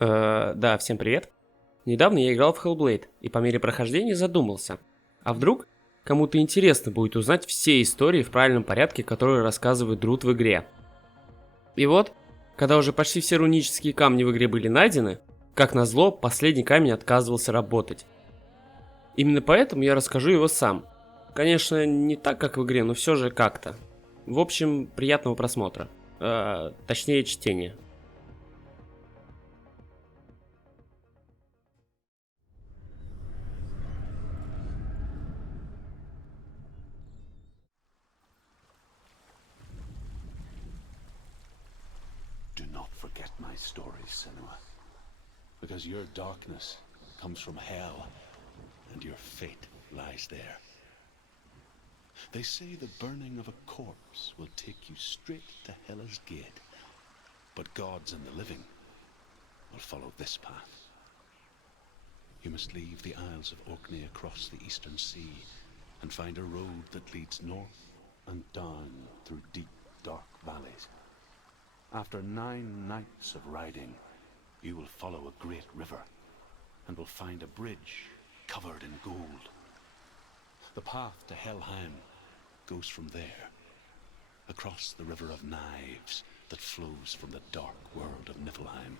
Да, всем привет. Недавно я играл в Hellblade и по мере прохождения задумался. А вдруг кому-то интересно будет узнать все истории в правильном порядке, которые рассказывает Друт в игре. И вот, когда уже почти все рунические камни в игре были найдены, как назло, последний камень отказывался работать. Именно поэтому я расскажу его сам. Конечно, не так, как в игре, но все же как-то. В общем, приятного просмотра. Точнее, чтения. Do not forget my stories, Senua, because your darkness comes from hell, and your fate lies there. They say the burning of a corpse will take you straight to Hela's gate, but gods and the living will follow this path. You must leave the Isles of Orkney across the eastern sea, and find a road that leads north and down through deep, dark valleys. After 9 nights of riding, you will follow a great river, and will find a bridge covered in gold. The path to Helheim goes from there, across the river of knives that flows from the dark world of Niflheim.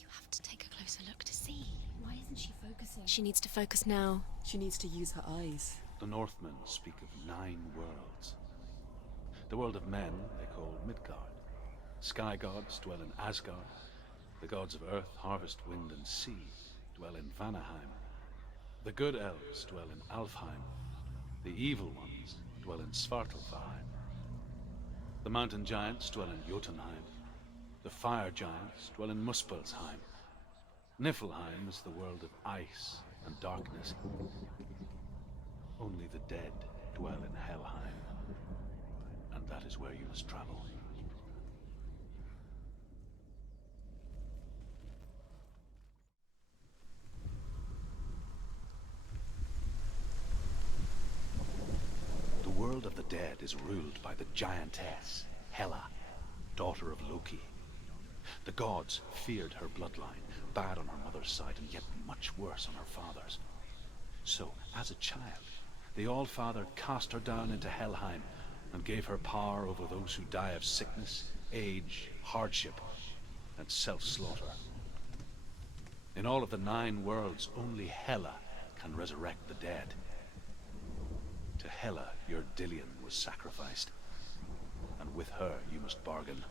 You have to take a closer look to see. Why isn't she focusing? She needs to focus now. She needs to use her eyes. The Northmen speak of 9 worlds. The world of men they call Midgard. Sky gods dwell in Asgard. The gods of earth, harvest, wind, and sea dwell in Vanaheim. The good elves dwell in Alfheim. The evil ones dwell in Svartalfheim. The mountain giants dwell in Jotunheim. The fire giants dwell in Muspelheim. Niflheim is the world of ice and darkness. Only the dead dwell in Helheim, and that is where you must travel. The world of the dead is ruled by the giantess, Hela, daughter of Loki. The gods feared her bloodline, bad on her mother's side and yet much worse on her father's. So, as a child, the All-Father cast her down into Helheim and gave her power over those who die of sickness, age, hardship, and self-slaughter. In all of the 9 worlds, only Hela can resurrect the dead. To Hela, your Dillion was sacrificed, and with her you must bargain.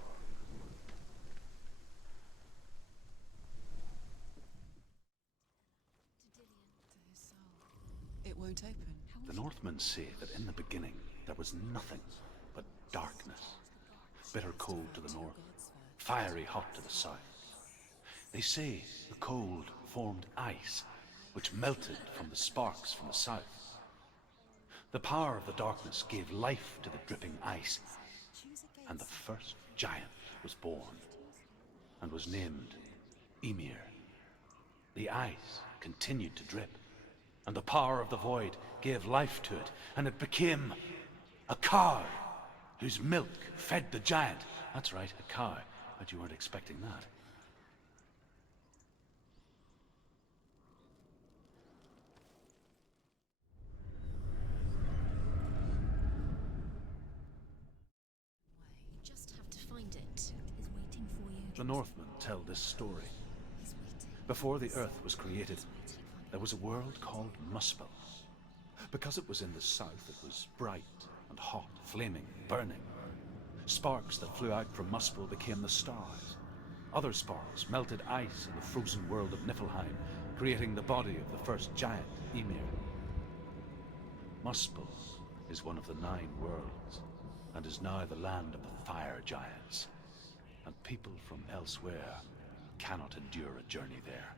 It won't open. The Northmen say that in the beginning there was nothing but darkness. Bitter cold to the north, fiery hot to the south. They say the cold formed ice, which melted from the sparks from the south. The power of the darkness gave life to the dripping ice, and the first giant was born, and was named Ymir. The ice continued to drip, and the power of the void gave life to it, and it became a cow, whose milk fed the giant. That's right, a cow. But you weren't expecting that. You just have to find it. He's waiting for you. The Northmen tell this story. Before the earth was created, there was a world called Muspel. Because it was in the south, it was bright and hot, flaming, burning. Sparks that flew out from Muspel became the stars. Other sparks melted ice in the frozen world of Niflheim, creating the body of the first giant, Ymir. Muspel is one of the 9 worlds, and is now the land of the fire giants. And people from elsewhere cannot endure a journey there.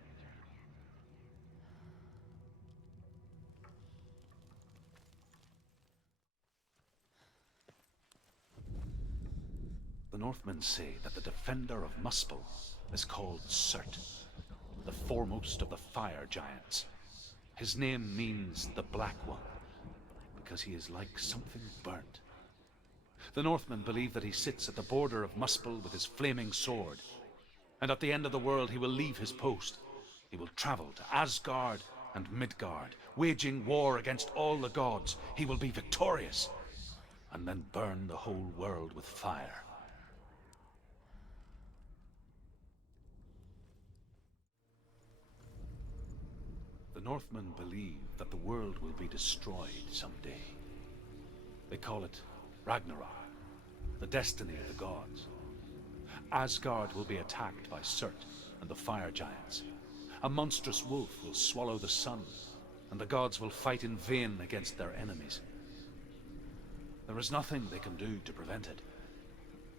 The Northmen say that the defender of Muspel is called Surt, the foremost of the fire giants. His name means the Black One, because he is like something burnt, The Northmen believe that he sits at the border of Muspel with his flaming sword. And at the end of the world he will leave his post. He will travel to Asgard and Midgard, waging war against all the gods. He will be victorious, and then burn the whole world with fire. The Northmen believe that the world will be destroyed someday. They call it Ragnarok, the destiny of the gods. Asgard will be attacked by Surt and the fire giants. A monstrous wolf will swallow the sun, and the gods will fight in vain against their enemies. There is nothing they can do to prevent it,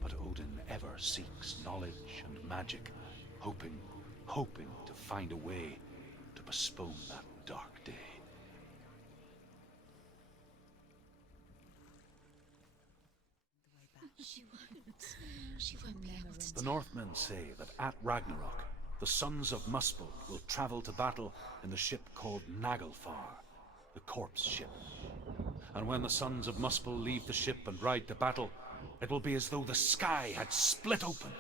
but Odin ever seeks knowledge and magic, hoping to find a way to postpone that dark day. She won't be able to. The Northmen say that at Ragnarok, the sons of Muspel will travel to battle in the ship called Naglfar, the corpse ship. And when the sons of Muspel leave the ship and ride to battle, it will be as though the sky had split open,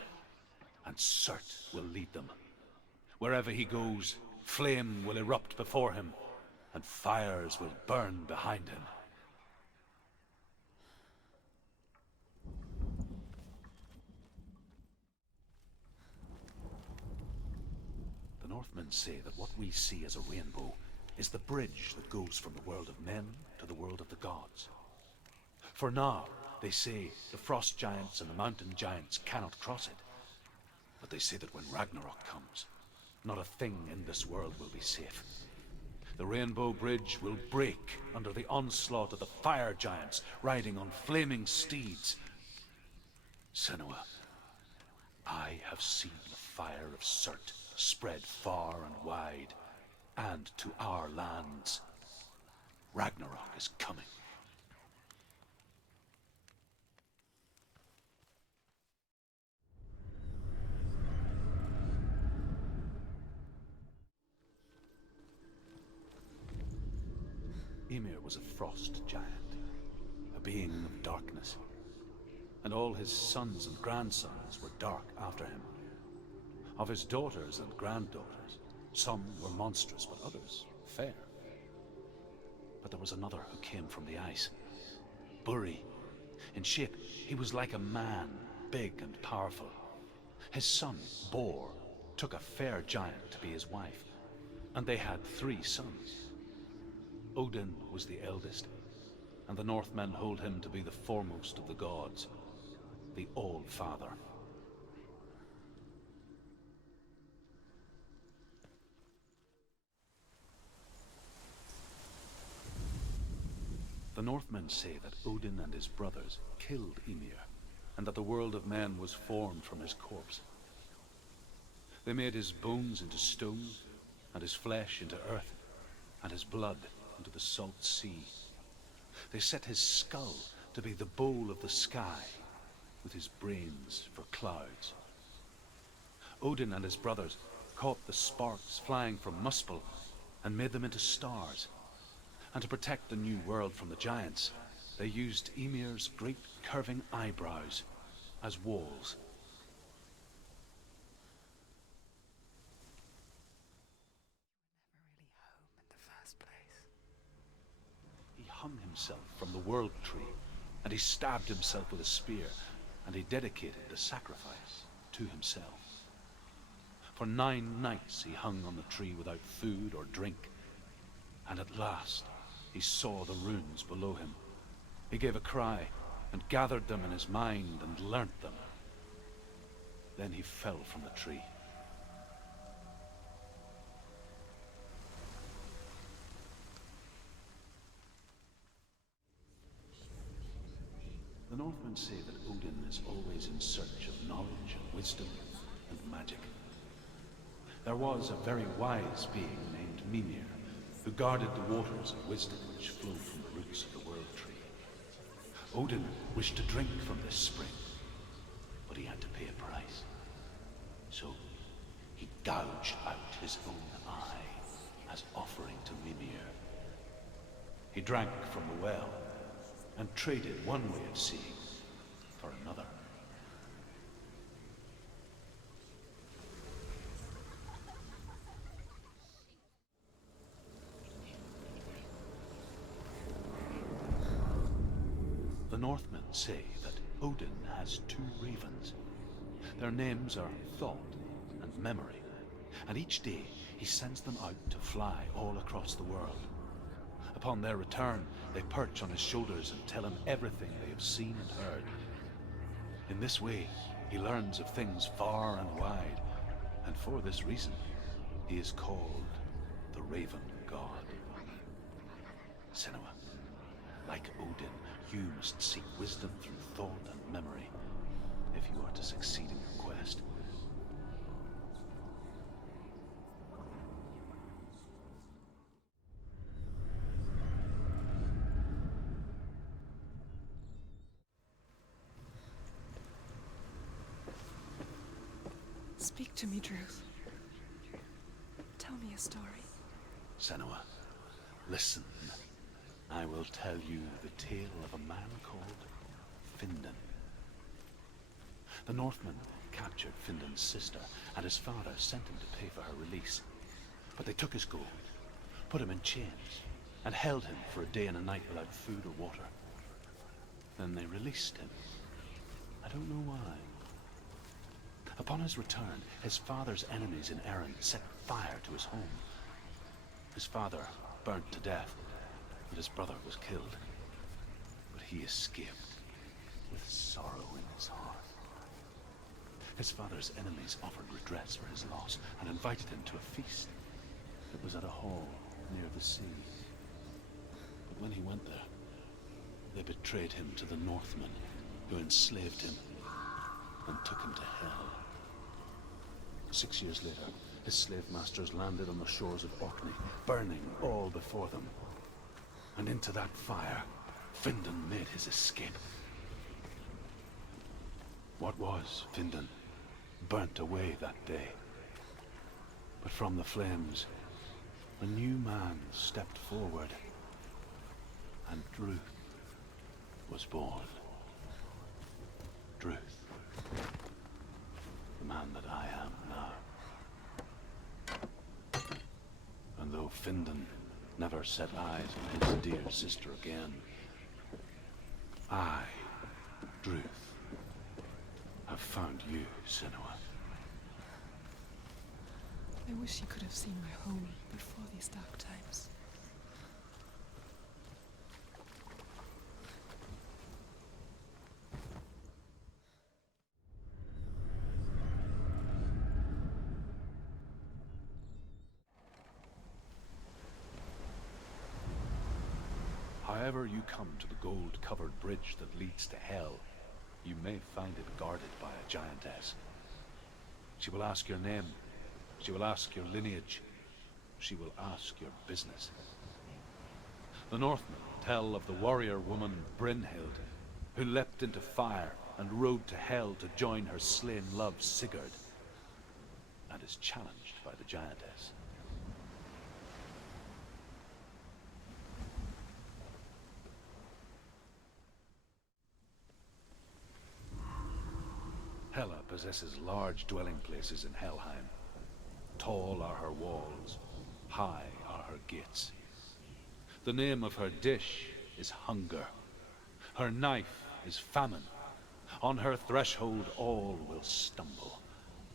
and Surt will lead them. Wherever he goes, flame will erupt before him, and fires will burn behind him. The Northmen say that what we see as a rainbow is the bridge that goes from the world of men to the world of the gods. For now, they say the frost giants and the mountain giants cannot cross it. But they say that when Ragnarok comes, not a thing in this world will be safe. The rainbow bridge will break under the onslaught of the fire giants riding on flaming steeds. Senua, I have seen the fire of Surt spread far and wide, and to our lands. Ragnarok is coming. Ymir was a frost giant, a being of darkness, and all his sons and grandsons were dark after him. Of his daughters and granddaughters, some were monstrous, but others fair. But there was another who came from the ice. Buri. In shape, he was like a man, big and powerful. His son, Bor, took a fair giant to be his wife, and they had 3 sons. Odin was the eldest, and the Northmen hold him to be the foremost of the gods, the All-Father. The Northmen say that Odin and his brothers killed Ymir, and that the world of men was formed from his corpse. They made his bones into stone, and his flesh into earth, and his blood into the salt sea. They set his skull to be the bowl of the sky, with his brains for clouds. Odin and his brothers caught the sparks flying from Muspel and made them into stars. And to protect the new world from the giants, they used Ymir's great curving eyebrows as walls. He hung himself from the world tree, and he stabbed himself with a spear, and he dedicated the sacrifice to himself. For 9 nights he hung on the tree without food or drink, and at last he saw the runes below him. He gave a cry and gathered them in his mind and learnt them. Then he fell from the tree. The Northmen say that Odin is always in search of knowledge and wisdom and magic. There was a very wise being named Mimir, who guarded the waters of wisdom which flow from the roots of the world tree. Odin wished to drink from this spring, but he had to pay a price. So he gouged out his own eye as offering to Mimir. He drank from the well and traded one way of seeing for another. The Northmen say that Odin has two ravens. Their names are Thought and Memory, and each day he sends them out to fly all across the world. Upon their return, they perch on his shoulders and tell him everything they have seen and heard. In this way, he learns of things far and wide, and for this reason, he is called the Raven God. Senua, like Odin, you must seek wisdom through thought and memory if you are to succeed in your quest. Speak to me, Druth. Tell me a story. Senua, listen. I will tell you the tale of a man called Findan. The Northmen captured Findan's sister, and his father sent him to pay for her release. But they took his gold, put him in chains, and held him for a day and a night without food or water. Then they released him. I don't know why. Upon his return, his father's enemies in Erin set fire to his home. His father burnt to death, and his brother was killed. But he escaped with sorrow in his heart. His father's enemies offered redress for his loss and invited him to a feast. It was at a hall near the sea. But when he went there, they betrayed him to the Northmen, who enslaved him and took him to hell. 6 years later, his slave masters landed on the shores of Orkney, burning all before them. And into that fire, Findan made his escape. What was Findan burnt away that day. But from the flames, a new man stepped forward, and Druth was born. Druth, the man that I am now. And though Findan never set eyes on his dear sister again, I, Druth, have found you, Senua. I wish you could have seen my home before these dark times. However you come to the gold-covered bridge that leads to Hell, you may find it guarded by a giantess. She will ask your name. She will ask your lineage. She will ask your business. The Northmen tell of the warrior woman Brynhild, who leapt into fire and rode to Hell to join her slain love Sigurd, and is challenged by the giantess. Hela possesses large dwelling places in Helheim. Tall are her walls, high are her gates. The name of her dish is hunger. Her knife is famine. On her threshold all will stumble.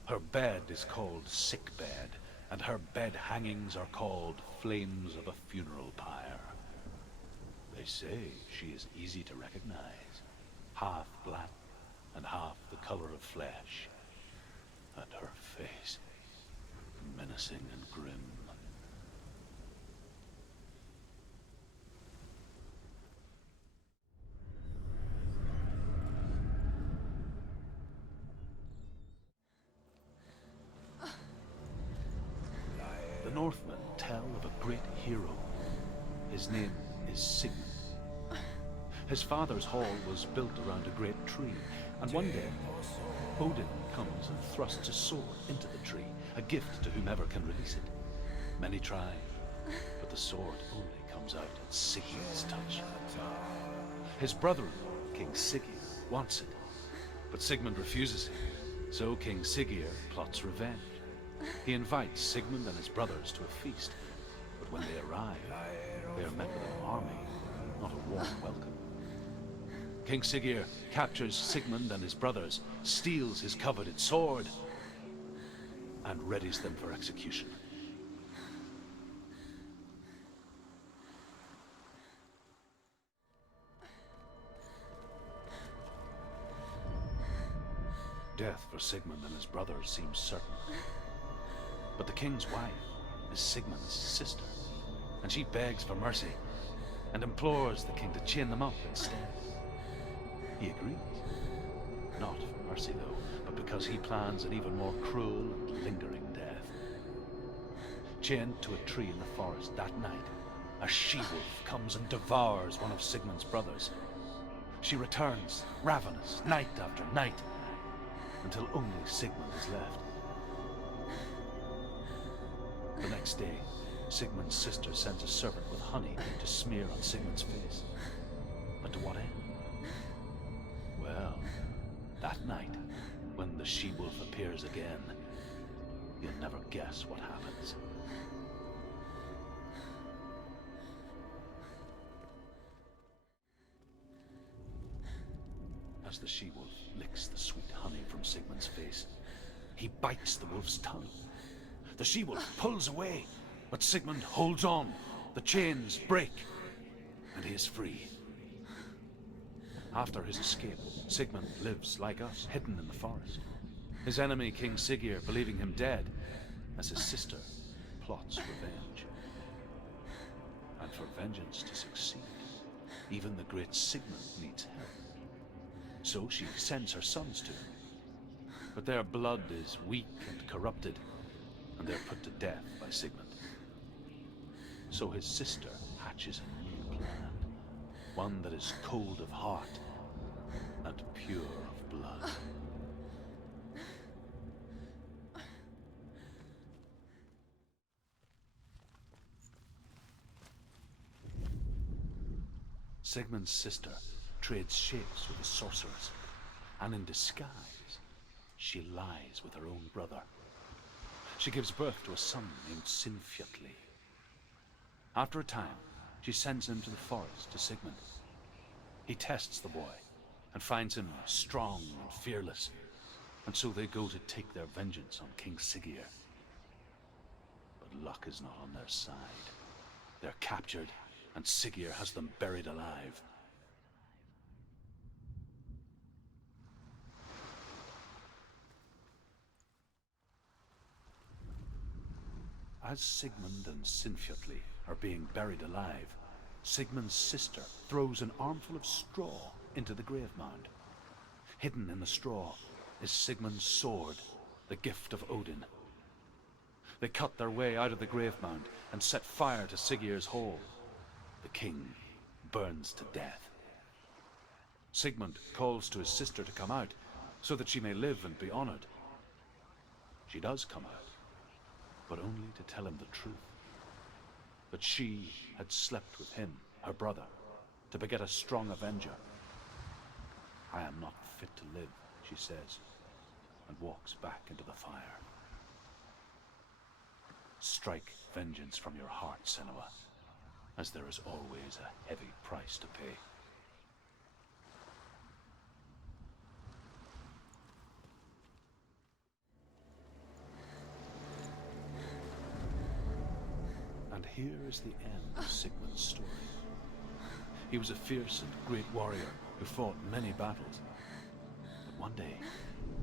Her bed is called sick bed, and her bed hangings are called flames of a funeral pyre. They say she is easy to recognize, half black and half the color of flesh, and her face menacing and grim. The Northmen tell of a great hero. His name is Sigmund. His father's hall was built around a great tree, and one day, Odin comes and thrusts a sword into the tree, a gift to whomever can release it. Many try, but the sword only comes out at Sigmund's touch. His brother-in-law, King Siggy, wants it, But Sigmund refuses him, so King Siggeir plots revenge. He invites Sigmund and his brothers to a feast, but when they arrive, they are met with an army, not a warm welcome. King Siggeir captures Sigmund and his brothers, steals his coveted sword, and readies them for execution. Death for Sigmund and his brothers seems certain. But the king's wife is Sigmund's sister, and she begs for mercy and implores the king to chain them up instead. He agrees. Not for mercy, though, but because he plans an even more cruel and lingering death. Chained to a tree in the forest that night, a she-wolf comes and devours one of Sigmund's brothers. She returns, ravenous, night after night, until only Sigmund is left. The next day, Sigmund's sister sends a servant with honey to smear on Sigmund's face. But to what end? Well, that night, when the she-wolf appears again, you'll never guess what happens. As the she-wolf licks the sweet honey from Sigmund's face, he bites the wolf's tongue. The she-wolf pulls away, but Sigmund holds on. The chains break, and he is free. After his escape, Sigmund lives like us, hidden in the forest. His enemy, King Siggeir, believing him dead, as his sister plots revenge. And for vengeance to succeed, even the great Sigmund needs help. So she sends her sons to him. But their blood is weak and corrupted, and they're put to death by Sigmund. So his sister hatches a new plan, one that is cold of heart and pure of blood. Sigmund's sister trades shapes with the sorceress, and in disguise, she lies with her own brother. She gives birth to a son named Sinfjotli. After a time, she sends him to the forest to Sigmund. He tests the boy and finds him strong and fearless, and so they go to take their vengeance on King Siggeir. But luck is not on their side. They're captured, and Siggeir has them buried alive. As Sigmund and Sinfjotli are being buried alive, Sigmund's sister throws an armful of straw into the grave mound. Hidden in the straw is Sigmund's sword, the gift of Odin. They cut their way out of the grave mound and set fire to Siggeir's hall. The king burns to death. Sigmund calls to his sister to come out so that she may live and be honored. She does come out, but only to tell him the truth. That she had slept with him, her brother, to beget a strong avenger. I am not fit to live, she says, and walks back into the fire. Strike vengeance from your heart, Senua, as there is always a heavy price to pay. And here is the end of Sigmund's story. He was a fierce and great warrior who fought many battles. But one day,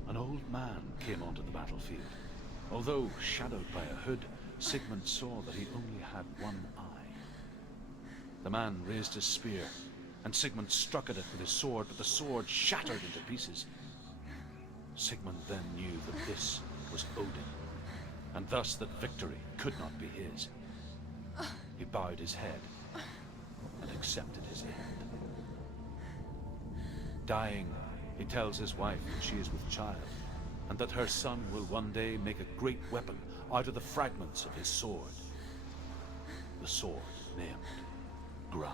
an old man came onto the battlefield. Although shadowed by a hood, Sigmund saw that he only had one eye. The man raised his spear, and Sigmund struck at it with his sword, but the sword shattered into pieces. Sigmund then knew that this was Odin, and thus that victory could not be his. He bowed his head and accepted his end. Dying, he tells his wife that she is with child, and that her son will one day make a great weapon out of the fragments of his sword. The sword named Gram.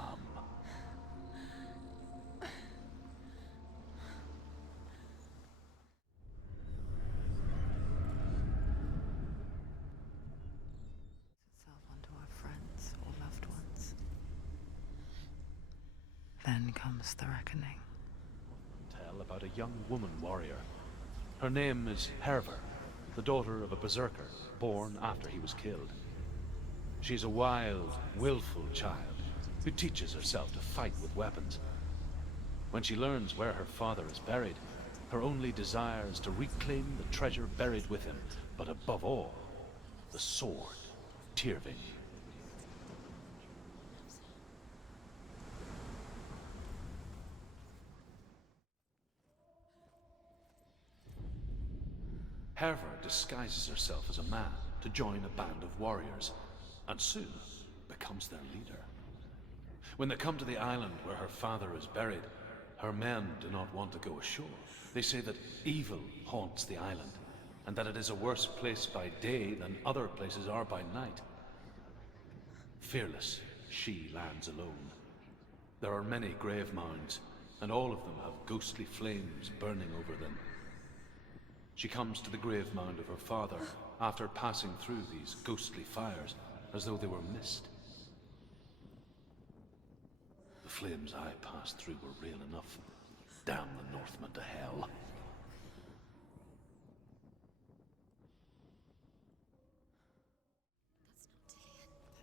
Then comes the reckoning. Tell about a young woman warrior. Her name is Hervor, the daughter of a berserker born after he was killed. She's a wild, willful child who teaches herself to fight with weapons. When she learns where her father is buried, her only desire is to reclaim the treasure buried with him, but above all, the sword, Tyrving. Hervor disguises herself as a man to join a band of warriors, and soon becomes their leader. When they come to the island where her father is buried, her men do not want to go ashore. They say that evil haunts the island, and that it is a worse place by day than other places are by night. Fearless, she lands alone. There are many grave mounds, and all of them have ghostly flames burning over them. She comes to the grave mound of her father after passing through these ghostly fires as though they were mist. The flames I passed through were real enough. Damn the Northmen to hell.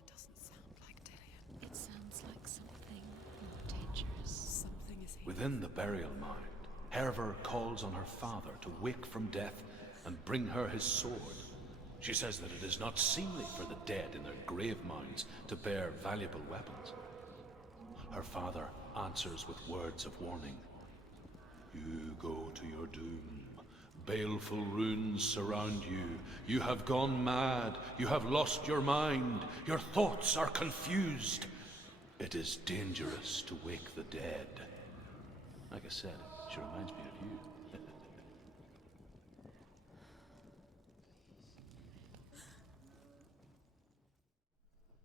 That's not Dillian. That doesn't sound like Dillian. It sounds like something more dangerous. Something is here. Within the burial mound, Hervor calls on her father to wake from death and bring her his sword. She says that it is not seemly for the dead in their grave mounds to bear valuable weapons. Her father answers with words of warning. You go to your doom. Baleful runes surround you. You have gone mad. You have lost your mind. Your thoughts are confused. It is dangerous to wake the dead. Like I said, she reminds me of you.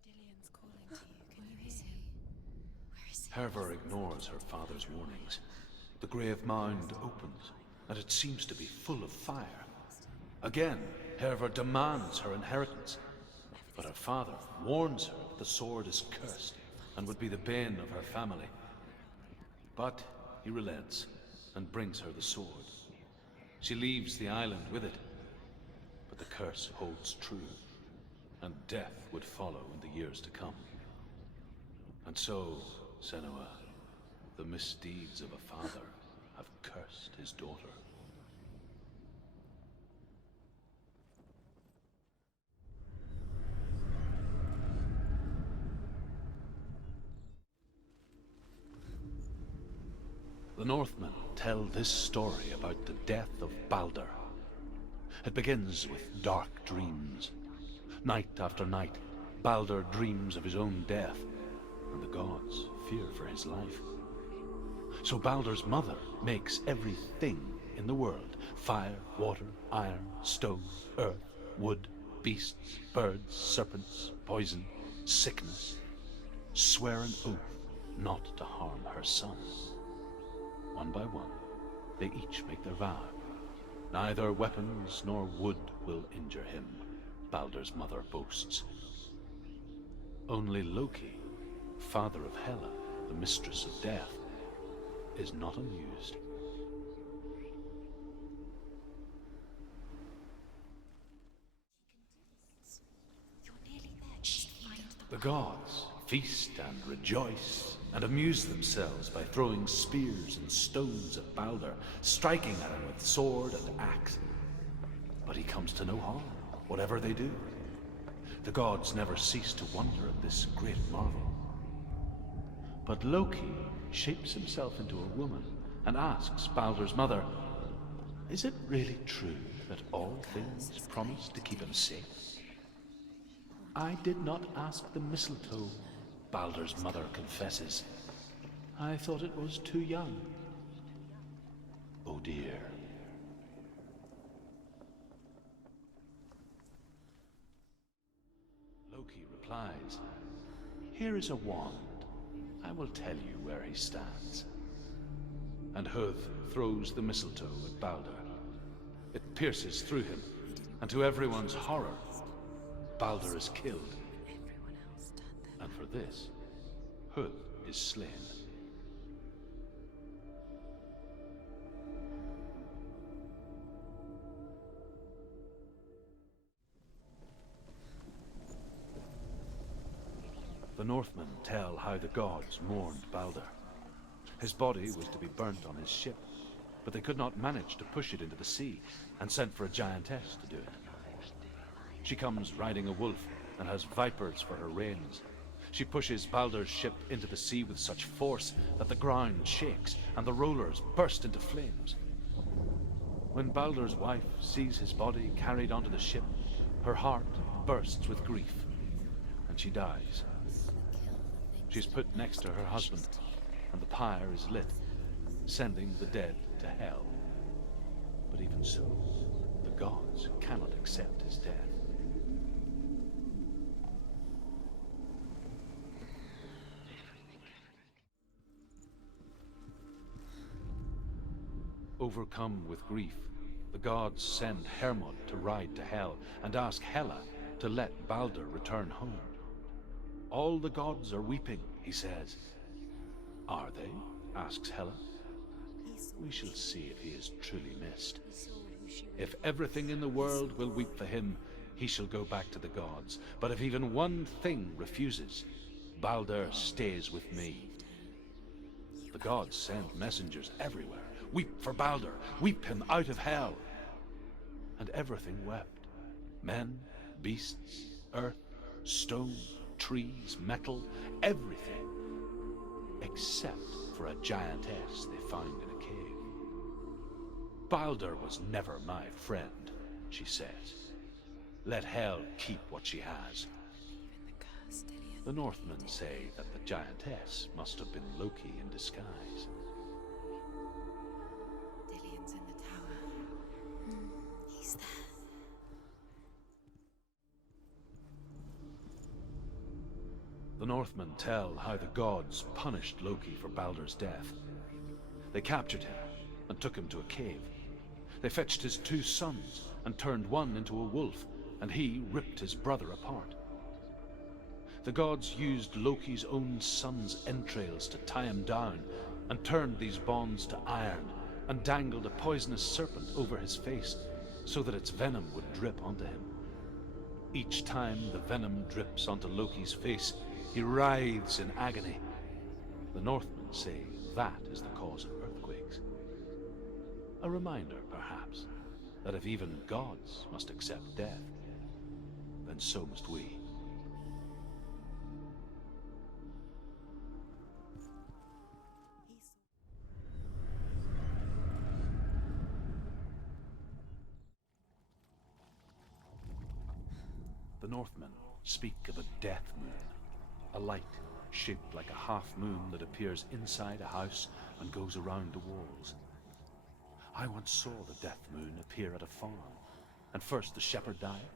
Dillian's calling to you. Can you hear him? Where is he? Hervor ignores her father's warnings. The grave mound opens, and it seems to be full of fire. Again, Hervor demands her inheritance, but her father warns her that the sword is cursed and would be the bane of her family. But he relents and brings her the sword. She leaves the island with it, but the curse holds true, and death would follow in the years to come. And so, Senua, the misdeeds of a father have cursed his daughter. The Northmen tell this story about the death of Baldur. It begins with dark dreams. Night after night, Baldur dreams of his own death, and the gods fear for his life. So Baldur's mother makes everything in the world: fire, water, iron, stone, earth, wood, beasts, birds, serpents, poison, sickness, swear an oath not to harm her son. One by one, they each make their vow. Neither weapons nor wood will injure him, Baldur's mother boasts. Only Loki, father of Hela, the mistress of death, is not amused. You're nearly there. Just find The gods feast and rejoice and amuse themselves by throwing spears and stones at Baldur, striking at him with sword and axe. But he comes to no harm, whatever they do. The gods never cease to wonder at this great marvel. But Loki shapes himself into a woman and asks Baldur's mother, "Is it really true that all things promise to keep him safe?" "I did not ask the mistletoe," Baldur's mother confesses. "I thought it was too young." Oh dear. Loki replies, "Here is a wand. I will tell you where he stands." And Huth throws the mistletoe at Baldur. It pierces through him, and to everyone's horror, Baldur is killed. And for this, Huth is slain. Northmen tell how the gods mourned Balder. His body was to be burnt on his ship, but they could not manage to push it into the sea, and sent for a giantess to do it. She comes riding a wolf and has vipers for her reins. She pushes Balder's ship into the sea with such force that the ground shakes and the rollers burst into flames. When Balder's wife sees his body carried onto the ship, her heart bursts with grief, and she dies. She's put next to her husband, and the pyre is lit, sending the dead to hell. But even so, the gods cannot accept his death. Overcome with grief, the gods send Hermod to ride to hell and ask Hela to let Balder return home. All the gods are weeping, he says. Are they? Asks Hela. We shall see if he is truly missed. If everything in the world will weep for him, he shall go back to the gods. But if even one thing refuses, Balder stays with me. The gods send messengers everywhere. Weep for Balder, weep him out of hell. And everything wept. Men, beasts, earth, stone, trees, metal, everything. Except for a giantess they found in a cave. Balder was never my friend, she says. Let hell keep what she has. The Northmen say that the giantess must have been Loki in disguise. Dillion's in the tower. He's there. The Northmen tell how the gods punished Loki for Balder's death. They captured him and took him to a cave. They fetched his 2 sons and turned one into a wolf, and he ripped his brother apart. The gods used Loki's own son's entrails to tie him down, and turned these bonds to iron, and dangled a poisonous serpent over his face, so that its venom would drip onto him. Each time the venom drips onto Loki's face, he writhes in agony. The Northmen say that is the cause of earthquakes. A reminder, perhaps, that if even gods must accept death, then so must we. The Northmen speak of a death moon, a light shaped like a half moon that appears inside a house and goes around the walls. I once saw the death moon appear at a farm, and first the shepherd died,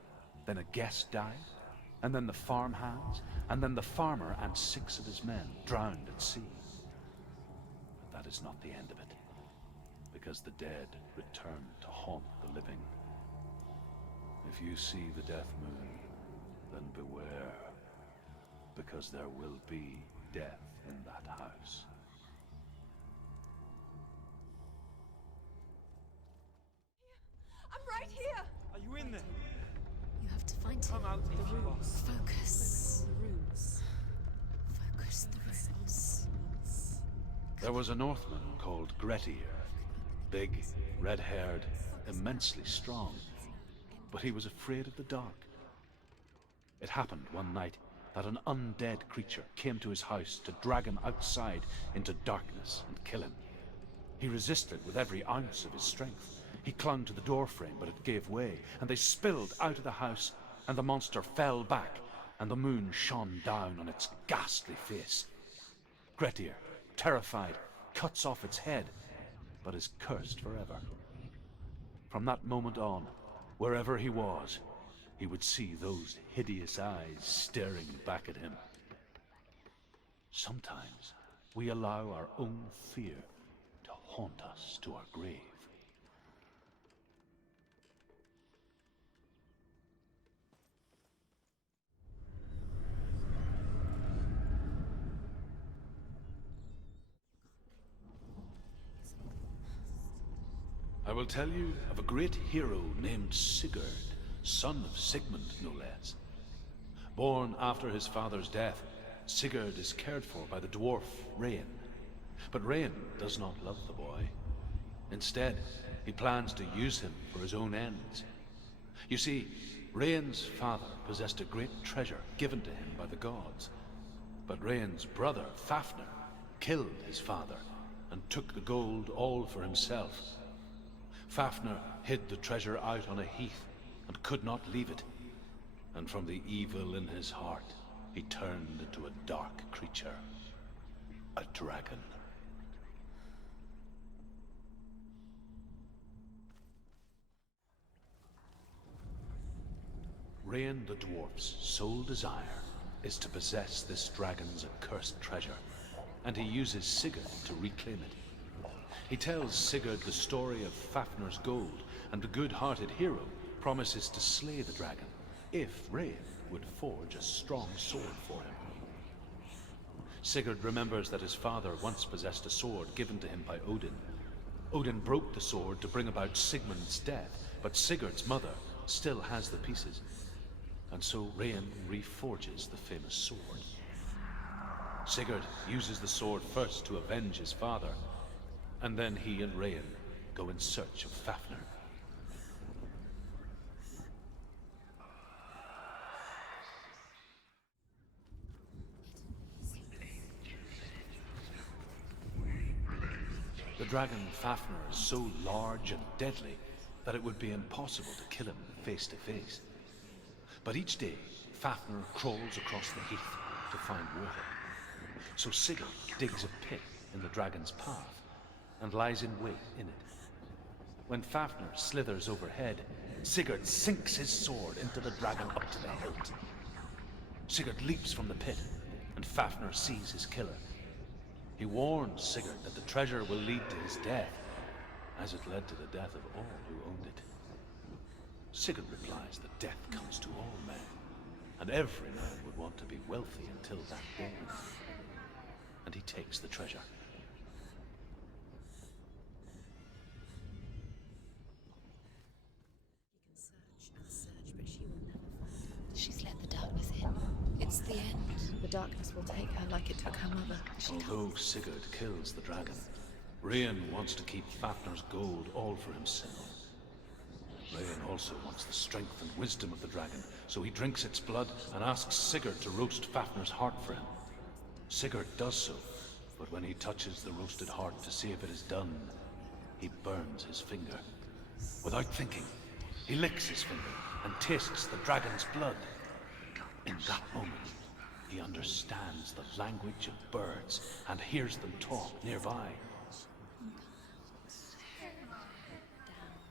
then a guest died, and then the farm hands, and then the farmer and 6 of his men drowned at sea. But that is not the end of it, because the dead return to haunt the living. If you see the death moon, then beware, because there will be death in that house. I'm right here! Are you in there? You have to find Come him. out if you are. Focus. The runes. Focus the runes. There was a Northman called Grettir, big, red-haired, immensely strong, but he was afraid of the dark. It happened one night that an undead creature came to his house to drag him outside into darkness and kill him. He resisted with every ounce of his strength. He clung to the doorframe, but it gave way, and they spilled out of the house, and the monster fell back, and the moon shone down on its ghastly face. Grettir, terrified, cuts off its head, but is cursed forever. From that moment on, wherever he was, he would see those hideous eyes staring back at him. Sometimes we allow our own fear to haunt us to our grave. I will tell you of a great hero named Sigurd, son of Sigmund, no less. Born after his father's death, Sigurd is cared for by the dwarf Rain, but Rain does not love the boy. Instead, he plans to use him for his own ends. You see, Rain's father possessed a great treasure given to him by the gods, but Rain's brother, Fafnir, killed his father and took the gold all for himself. Fafnir hid the treasure out on a heath and could not leave it, and from the evil in his heart, he turned into a dark creature, a dragon. Rain the dwarf's sole desire is to possess this dragon's accursed treasure, and he uses Sigurd to reclaim it. He tells Sigurd the story of Fafnir's gold, and the good-hearted hero promises to slay the dragon if Rain would forge a strong sword for him. Sigurd remembers that his father once possessed a sword given to him by Odin. Odin broke the sword to bring about Sigmund's death, but Sigurd's mother still has the pieces, and so Rain reforges the famous sword. Sigurd uses the sword first to avenge his father, and then he and Rain go in search of Fafnir. The dragon Fafnir is so large and deadly that it would be impossible to kill him face to face. But each day, Fafnir crawls across the heath to find water. So Sigurd digs a pit in the dragon's path and lies in wait in it. When Fafnir slithers overhead, Sigurd sinks his sword into the dragon up to the hilt. Sigurd leaps from the pit, and Fafnir sees his killer. He warns Sigurd that the treasure will lead to his death, as it led to the death of all who owned it. Sigurd replies that death comes to all men, and every man would want to be wealthy until that day. And he takes the treasure. You can search and search, but she will never find it. She's let the darkness in. It's the end. The darkness will take her like it took her mother. Although Sigurd kills the dragon, Rain wants to keep Fafnir's gold all for himself. Rain also wants the strength and wisdom of the dragon, so he drinks its blood and asks Sigurd to roast Fafnir's heart for him. Sigurd does so, but when he touches the roasted heart to see if it is done, he burns his finger. Without thinking, he licks his finger and tastes the dragon's blood. In that moment, he understands the language of birds and hears them talk nearby.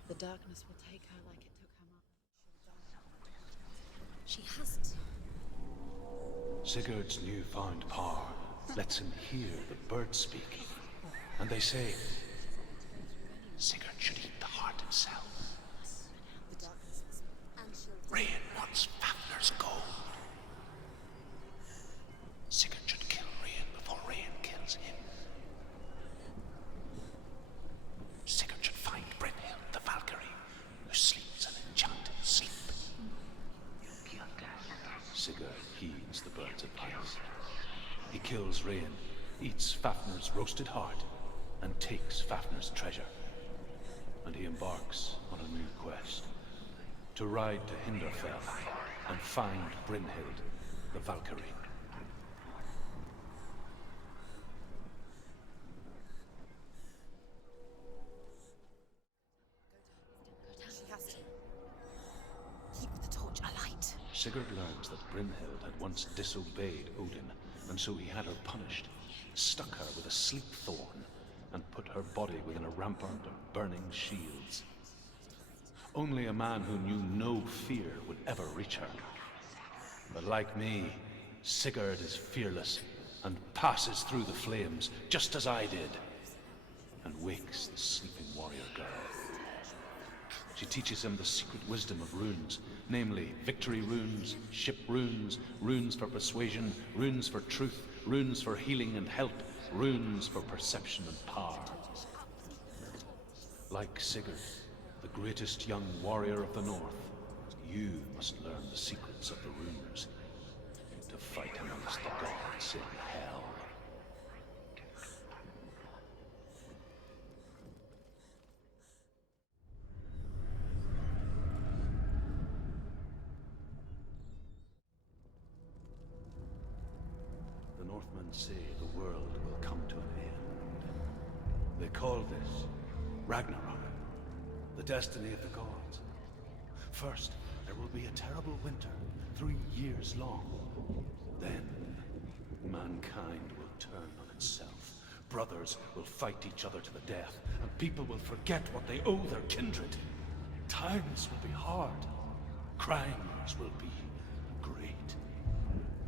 The darkness will take her like it took her mother. She has to. Sigurd's newfound power lets him hear the birds speak, and they say, Sigurd should eat the heart himself. The darkness is, and she'll Rain wants Fafnir's gold. Sigurd should kill Rain before Rain kills him. Sigurd should find Brynhild the Valkyrie, who sleeps an enchanted sleep. Sigurd heeds the bird's advice. He kills Rain, eats Fafnir's roasted heart, and takes Fafnir's treasure. And he embarks on a new quest, to ride to Hinderfell and find Brynhild the Valkyrie. She has to. Keep the torch alight. Sigurd learns that Brynhild had once disobeyed Odin, and so he had her punished, stuck her with a sleep thorn, and put her body within a rampart of burning shields. Only a man who knew no fear would ever reach her. But like me, Sigurd is fearless and passes through the flames, just as I did, and wakes the sleeping warrior girl. She teaches him the secret wisdom of runes, namely victory runes, ship runes, runes for persuasion, runes for truth, runes for healing and help, runes for perception and power. Like Sigurd, the greatest young warrior of the north, you must learn the secrets of the runes to fight amongst the gods in hell. The Northmen say the world will come to an end. They call this Ragnarok, the destiny of the gods. First, there will be a terrible winter, 3 years long. Then, mankind will turn on itself. Brothers will fight each other to the death, and people will forget what they owe their kindred. Times will be hard. Crimes will be great.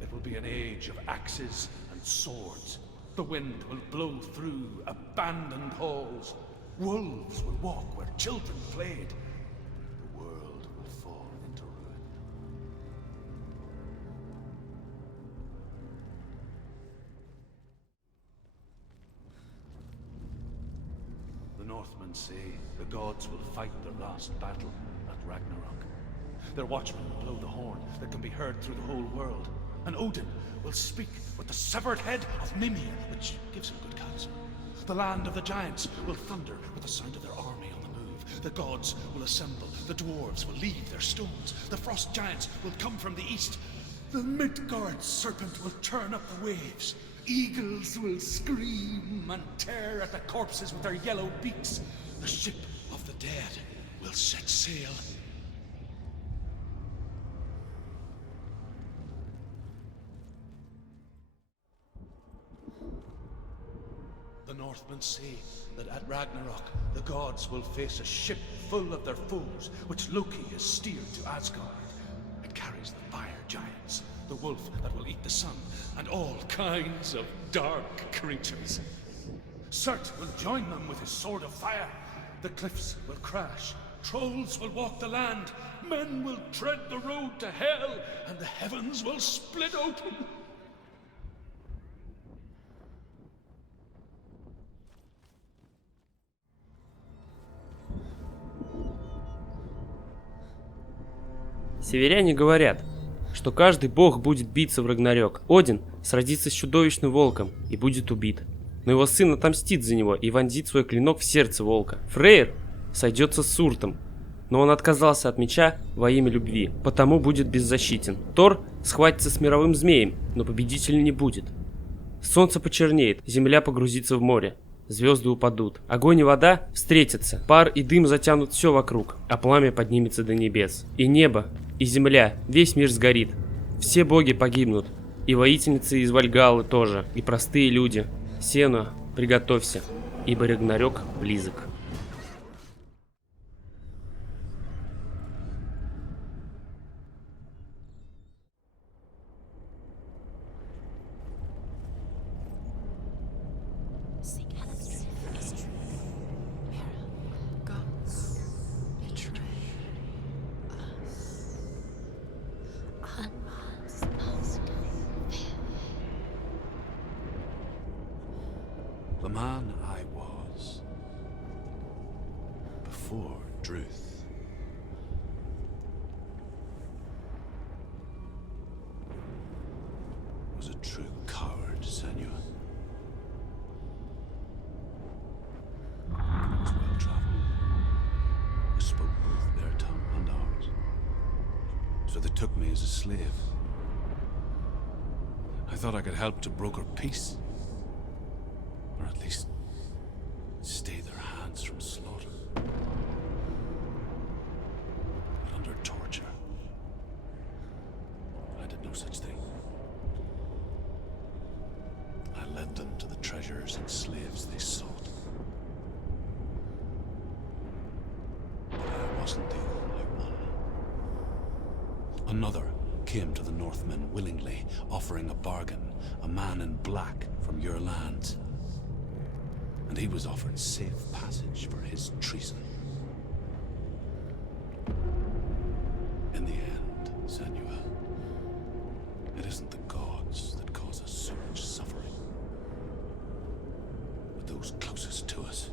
It will be an age of axes and swords. The wind will blow through abandoned halls. Wolves will walk where children played. The world will fall into ruin. The Northmen say the gods will fight their last battle at Ragnarok. Their watchmen will blow the horn that can be heard through the whole world. And Odin will speak with the severed head of Mimir, which gives him good counsel. The land of the giants will thunder with the sound of their army on the move. The gods will assemble, the dwarves will leave their stones. The frost giants will come from the east. The Midgard serpent will turn up the waves. Eagles will scream and tear at the corpses with their yellow beaks. The ship of the dead will set sail. The Northmen say that at Ragnarok, the gods will face a ship full of their foes, which Loki has steered to Asgard. It carries the fire giants, the wolf that will eat the sun, and all kinds of dark creatures. Surt will join them with his sword of fire. The cliffs will crash, trolls will walk the land, men will tread the road to hell, and the heavens will split open. Северяне говорят, что каждый бог будет биться в Рагнарёк. Один сразится с чудовищным волком и будет убит. Но его сын отомстит за него и вонзит свой клинок в сердце волка. Фрейр сойдется с Суртом, но он отказался от меча во имя любви, потому будет беззащитен. Тор схватится с мировым змеем, но победителя не будет. Солнце почернеет, земля погрузится в море. Звезды упадут, огонь и вода встретятся, пар и дым затянут все вокруг, а пламя поднимется до небес. И небо, и земля, весь мир сгорит, все боги погибнут, и воительницы из Вальгаллы тоже, и простые люди. Сена, приготовься, ибо Рагнарёк близок. The man I was before Druth was a true coward, Senua. I was well traveled. I spoke both their tongue and ours. So they took me as a slave. I thought I could help to broker peace. Or at least stay their hands from slaughter. But under torture, I did no such thing. I led them to the treasures and slaves they sought. But I wasn't the only one. Another came to the Northmen willingly, offering a bargain, a man in black from your lands. And he was offered safe passage for his treason. In the end, Senua, it isn't the gods that cause us so much suffering, but those closest to us.